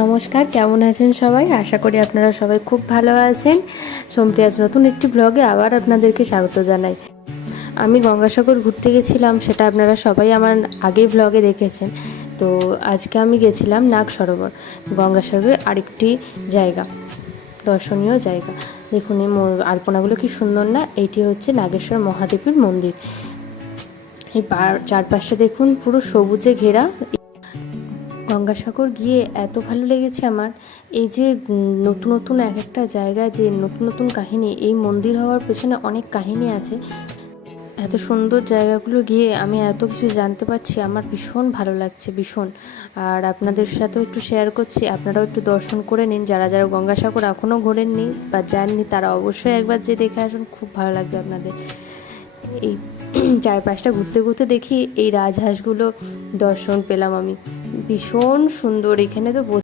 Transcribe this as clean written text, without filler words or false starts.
নমস্কার, কেমন আছেন সবাই? আশা করি আপনারা সবাই খুব ভালো আছেন। সোমপ্রিয়াস নতুন একটি ব্লগে আবার আপনাদেরকে স্বাগত জানাই। আমি গঙ্গাসাগর ঘুরতে গেছিলাম, সেটা আপনারা সবাই আমার আগের ব্লগে দেখেছেন। তো আজকে আমি গেছিলাম নাগ সরোবর, গঙ্গাসাগরের আরেকটি জায়গা, দর্শনীয় জায়গা। দেখুন এই আলপনাগুলো কি সুন্দর না? এইটি হচ্ছে নাগেশ্বর মহাদেবের মন্দির। এই চারপাশটা দেখুন পুরো সবুজে ঘেরা। গঙ্গাসাগর গিয়ে এত ভালো লেগেছে আমার। এই যে নতুন নতুন এক একটা জায়গায় যে নতুন নতুন কাহিনী, এই মন্দির হওয়ার পেছনে অনেক কাহিনী আছে। এত সুন্দর জায়গাগুলো গিয়ে আমি এত কিছু জানতে পারছি, আমার ভীষণ ভালো লাগছে, ভীষণ। আর আপনাদের সাথেও একটু শেয়ার করছি, আপনারাও একটু দর্শন করে নিন। যারা যারা গঙ্গাসাগর এখনও ঘোরেননি বা যাননি, তারা অবশ্যই একবার যে দেখে আসুন, খুব ভালো লাগবে আপনাদের। এই চারপাশটা ঘুরতে ঘুরতে দেখি এই রাজহাঁসগুলো দর্শন পেলাম আমি। ভীষণ সুন্দর, এখানে তো